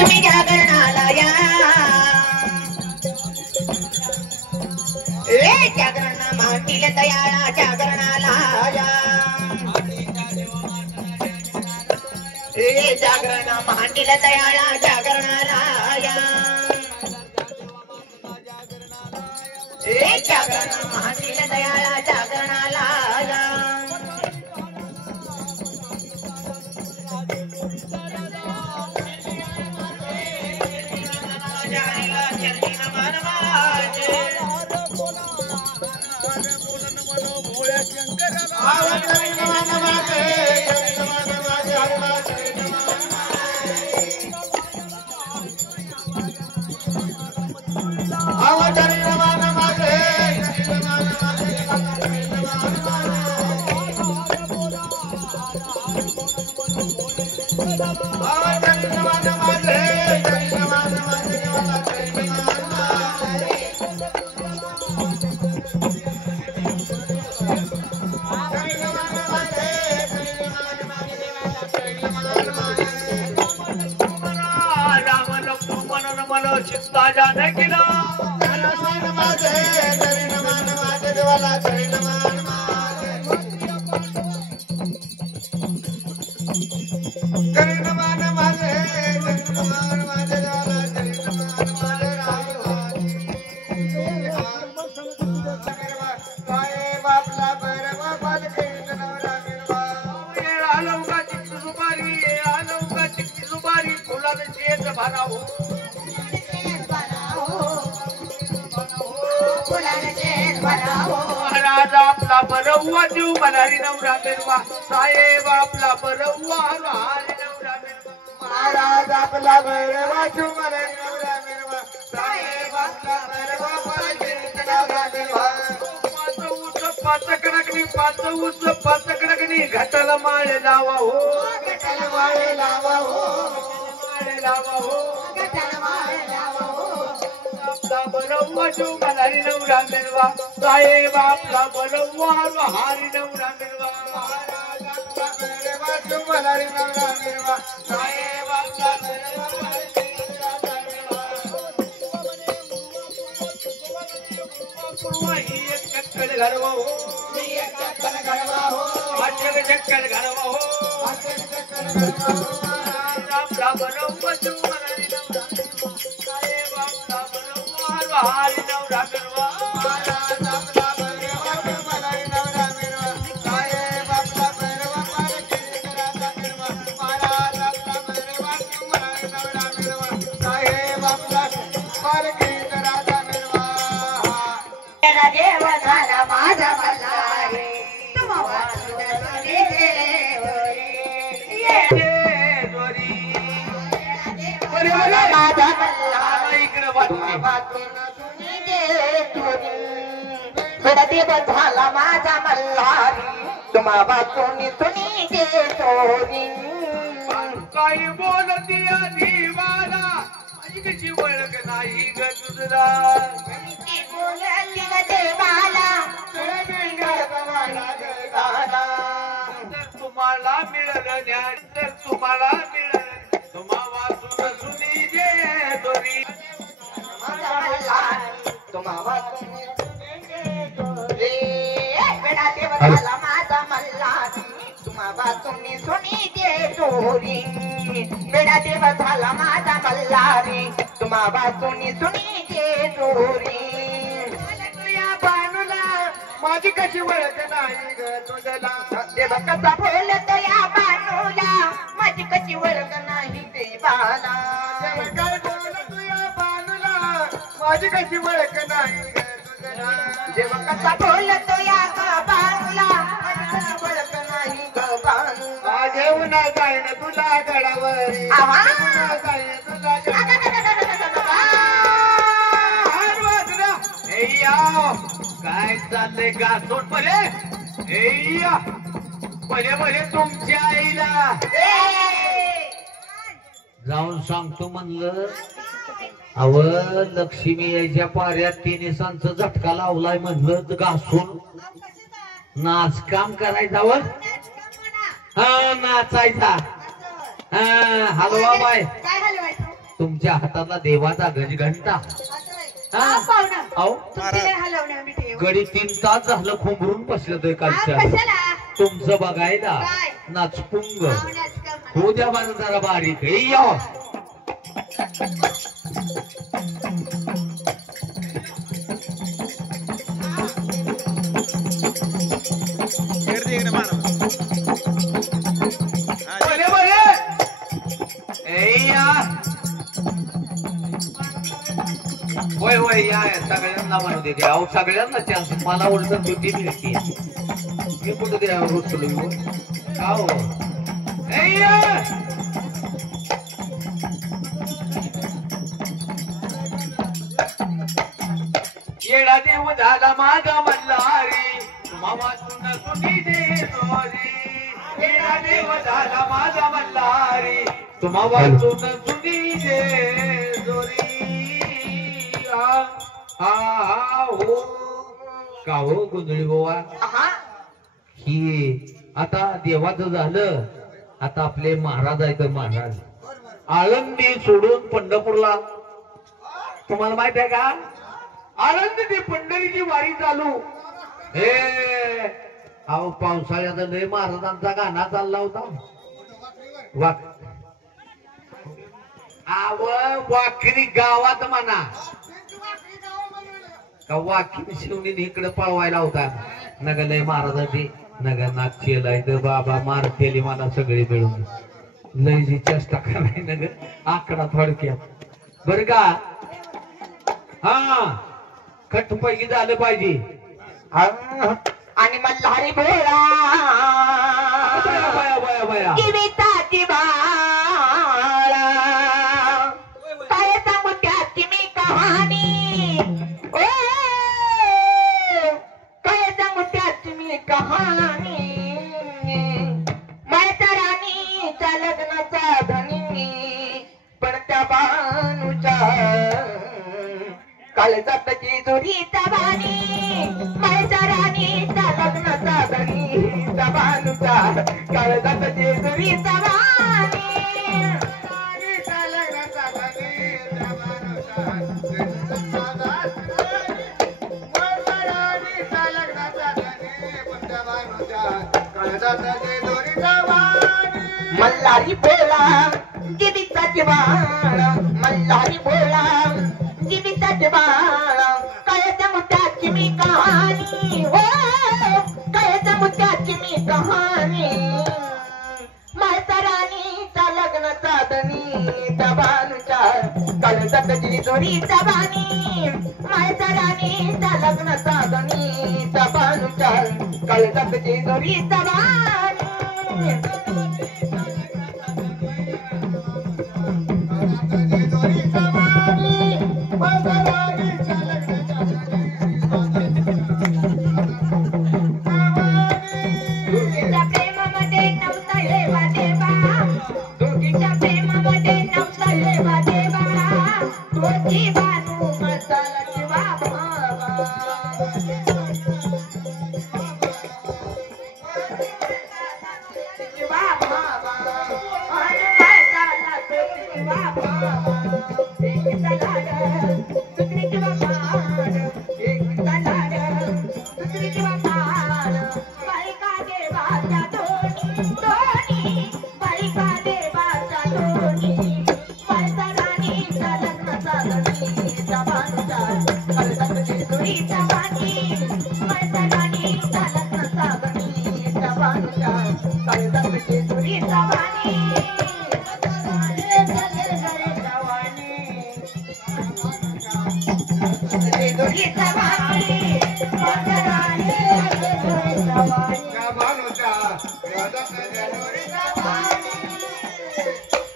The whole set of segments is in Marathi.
तुम्ही जागरणाला या जागरण मांडील दयाळा जागरणाला या जागरण मांडील दयाळा जागरणाला या जागरण मांडील दयाळा जागरणाला या चिंता जाने किला सुपारी फुलाने शेत भरावो महाराज आपला बरव्वा देऊ मनारी नवरा मिरवा साहेब आपला बरव्वा हरी नवरा मिरवा महाराज आपला बरव्वा देऊ मनारी नवरा मिरवा साहेब आपला बरव्वा नवरा मिरवा पाच ऊस पाच कडकणी घटाला माळे लावा हो घटाला माळे लावा हो माळे लावा हो घटाला माळे लावा हो आपला बरव्वा देऊ मनारी नवरा मिरवा साहेब आपला बरव्वा हरी नवरा मिरवा महाराज आपला बरव्वा देऊ मनारी नवरा मिरवा साहेब आपला बरव्वा चक्कर घडवा हो चक्कर घडवा हो चक्कर घडवा हो आपला बरव्वा देऊ मनारी नवरा साहेब आपला बरव्वा हरी नवरा मिरवा महाराज आपला बरव्वा देऊ मनारी नवरा मिरवा साहेब आपला बरव्वा महाराज आपला बरव्वा देऊ मनारी नवरा मिरवा साहेब आपला राजा मिरवा देव झाला माझा मल्हारी तुम्हाला देव झाला माझा मल्हारी तुम्हा वाचून सुनी दे चोरी काही बोलती दिवाला कशी ओळख नाही ग तुझला बोलती देवाला तर तुम्हाला मिळालं ज्ञान तर तुम्हाला मिळालं तुम्हा वाचून सुनी दे चोरी तुम्हा वाचून झाला माझा मल्हारी तुम्हा वाचून सुनी दे चोरी बेडा देव झाला माझा मल्हारी तुम्हा वाचून सुनी दे चोरी तुया बानूला माझी कशी ओळख नाही ग तुझला देव कसा बोलतो या बानूला माझी कशी ओळख नाही देवाला काय बोल तुया बानूला माझी कशी ओळख नाही ग तुझला देव कसा बोलतो या बानूला माझी कशी ओळख नाही ग बानू घेऊन जाईन तुला गडावर घेऊन जाईन तुला काय चाललंय का सोड भले भले भले तुमच्या आईला जाऊन सांगतो म्हणलं अव लक्ष्मी याच्या पाऱ्यात तिने सांच झटका लावलाय म्हणलं घासून नाच काम करायचं हा नाचायचा हा हलवा बाय तुमच्या हाताला देवाचा गजघंटा. हा पाहुणा अहो तुमची लय हलवणे आम्ही ठेव गडी 3 तास झालं खोंबरून बसलं तर कालच्या कशाला तुमचं बघायला काय? नाचपुंग पाहुण्याच का म्हणा. हो द्या मला जरा बारीक हे या बरे बरे ए या होय होय या या, सगळ्यांना म्हणू दे अहो सगळ्यांना चान्स मला उलट दुधी मिळते मी कुठं द्या रोजलो का हो ए या येडा देव झाला माझा मल्हारी मामातून सुनी दे सोरी येडा देव झाला माझा मल्हारी तुम्हा वाचून सुनी दे जोरी हा हा हो का हो गुंजळी बोवा हा ही आता देवाचं झालं आता आपले महाराज आहेत महाराज आळंदी सोडून पंढरपूरला तुम्हाला माहित आहे का आळंदी ते पंढरीची वारी चालू हे अहो पावसाळ्यात लय महाराजांचा गाणा चालला होता वाखरी गावात म्हणा का वाखरी शिवणी इकडे पळवायला होता नग लय महाराजाची नग नाचेला इथं बाबा मार केली मला सगळी मिळून लयची चेष्टा कराय नग आकडा थोडक्यात बर का हा खटपैकी झालं पाहिजे आणि मल्हारी भोळा बया बया बया जीविताची बाळा काय सांगू त्याची मी कहाणी ओ काय सांगू त्याची मी कहाणी माझ्या राणीच्या लग्नाचा धनी पण त्या बानूच्या काळजातची जोरीचा बाणी माझ्या राणीचा लग्नाचा धनी बानूचा काळजातची जोरीचा बाणी मल्हारी बोला जीविताची बाळ मल्हारी बोला जीविताची बाळ कायच्या मुद्द्याची मी कहाणी हो कायच्या मुद्द्याची मी कहाणी माझ्या राणीचा लग्नाचा धनी त्या बानूच्या काळजातची जोरीचा बाणी माझ्या राणीचा लग्नाचा धनी त्या बानूच्या काळजातची जोरीचा बाणी दोघीच्या प्रेमामध्ये नव्हता लेवा देवा दोघीच्या प्रेमामध्ये नव्हता लेवा देवा तुझी बानू मसाला किंवा भावा किंवा भावा आणि मसाला किंवा भावा एक लाड दुसरी किंवा पाड एक लाड दुसरी किंवा पाड बायका देवाच्या दोन्ही दोन्ही बायका देवाच्या दोन्ही माझ्या राणीचा लग्नाचा धनीचा बाणूचा काळजातची जोरीचा बाणी माझ्या राणीचा लग्नाचा धनीचा बाणूचा काळजातची जोरीचा बाणी जोरीचा बाणी माझ्या राणीचा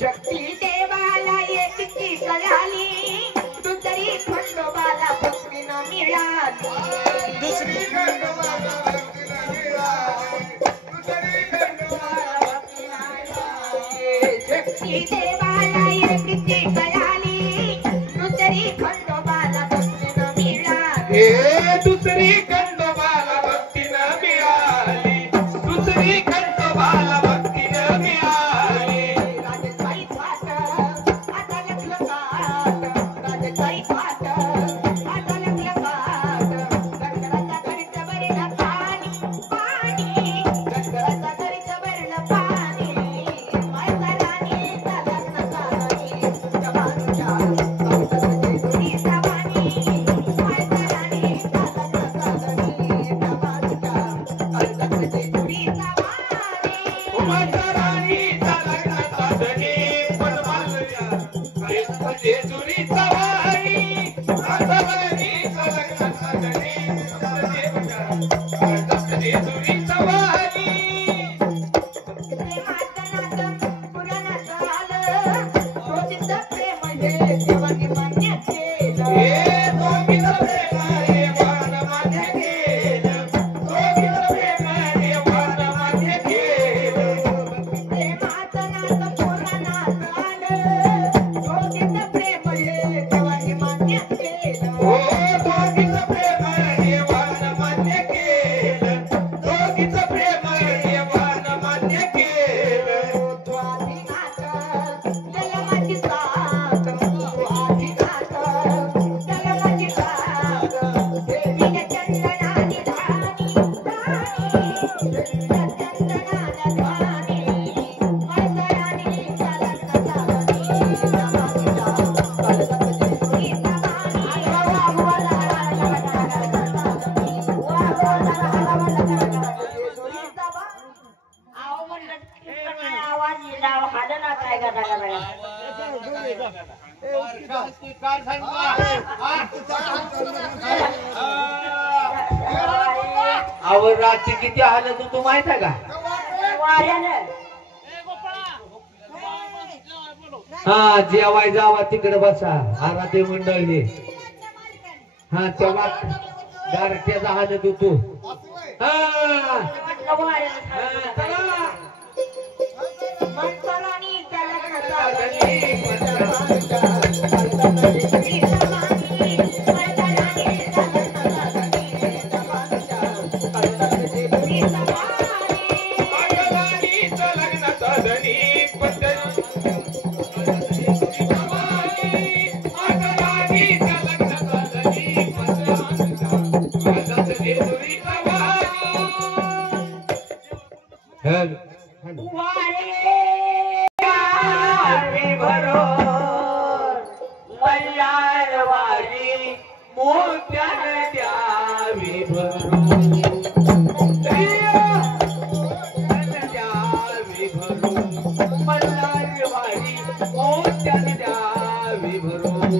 शक्ती देवाला एकची कळाली दुसरी खंडोबाला भक्तीनं मिळाली दुसरी शक्ती देवाला एकची कळाली दुसरी खंडोबाला भक्तीनं मिळाली दुसरी खंडोबाला भक्तीनं मिळाली दुसरी खंडोबाला भक्तीनं मिळाली राजेबाई थाट आता लग्न हे देवाने मान्य केलं. हे दोघीचं प्रेम देवानं मान्य केलं. दोघीचं प्रेम देवानं मान्य केलं. प्रेमाचं नातं पुराणात आलं. दोघीचं प्रेम हे देवाने मान्य केलं. हो दोघीचं प्रेम देवानं मान्य केलं. दोघीचं प्रेम देवानं मान्य केलं. तू आधी घात, त्याला माझी साथ. तू आधी घात, त्याला माझी साथ. देवीने चंदनाने धानी, देवीने चंदनाने धानी. मळसराने चालत चालती, जमातीला कळत जेजुरी जमानी. आवाज येला हाडं ना काय करता काय सांगितलं? अहो रात्री किती हालत होतो माहित आहे का? वाऱ्यानं हा जेवाय जावा तिकडे बसा आराधी मंडळी. हा तेव्हा गारठ्याचा हालत होतो. हा चला. मनसरानी त्याला अगदानीचं लग्न साधनी पद्धती. अगदानीचं लग्न साधनी पद्धती. आजाद जेजुरी जमानी. वारी भरून मल्हारवारी मोत्यानं द्यावी भरून. द्यावी भरून मल्हारवारी मोत्यानं द्यावी भरून.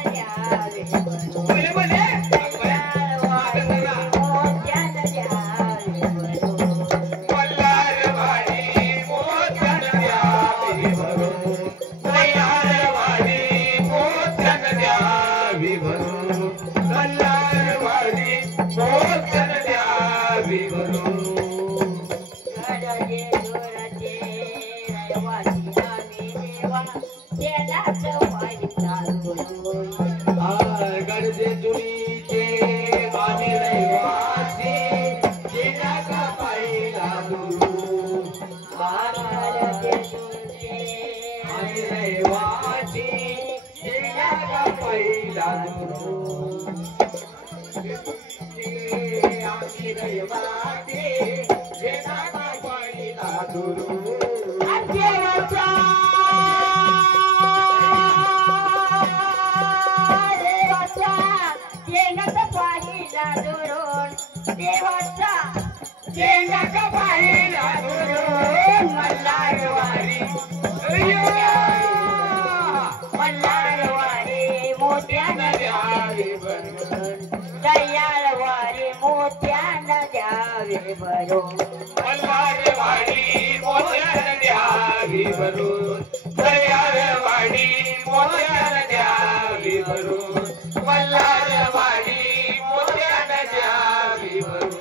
द्यावी भरून. बोले बोले. मल्हारवाडी मोत्यानं द्यावी भरून. मल्हारवाडी मोत्यानं द्यावी भरून. मल्हारवाडी मोत्यानं द्यावी भरून. गडजे जुळीचे आम्ही रहिवासी जिजाका पाहिला गुरु. आम्ही रहिवासी जिजाका पाहिला गुरु. आम्ही रहिवासी जिजाका पाहिला गुरु. देवाचा जिजाका पाहिला गुरु. मल्हारवाडी. मल्हारवाडी मोत्यानं द्यावी भरून. दयाळवाडी मोत्यानं द्यावे भरून. मल्हारवाडी मोत्यानं द्यावी भरून. दयाळवाडी मोत्यानं द्यावी भरून. मल्हारवाडी मोत्यानं द्यावी भरून.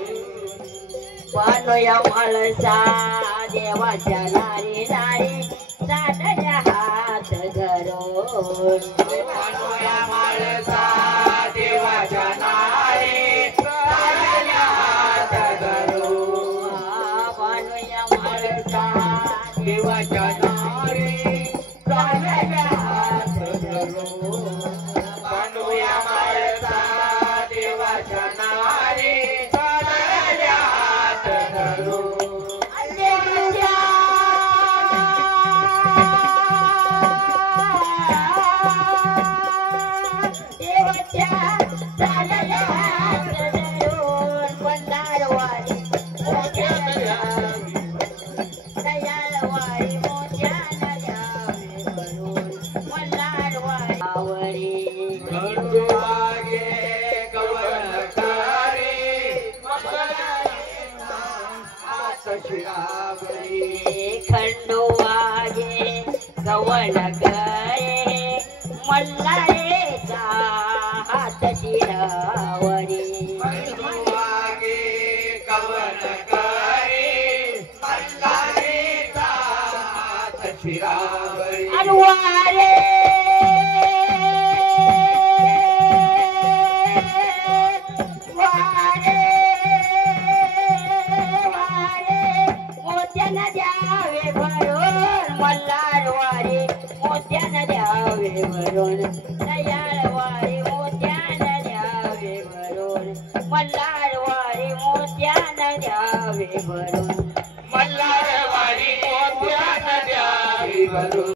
पानोया माळसा देवाच्या नारी नारी साधल्या हात धरून. पानोया माळसा देवाच्या नारी साधल्या हात धरून. पानोया माळसा देवाच्या नारी साधल्या हात धरून. पांडुया माळसा देवाच्या नारी साधल्या हात धरून. देवाच्या कवळ गळे मल्हारेचा हात शिरावरी अनवारे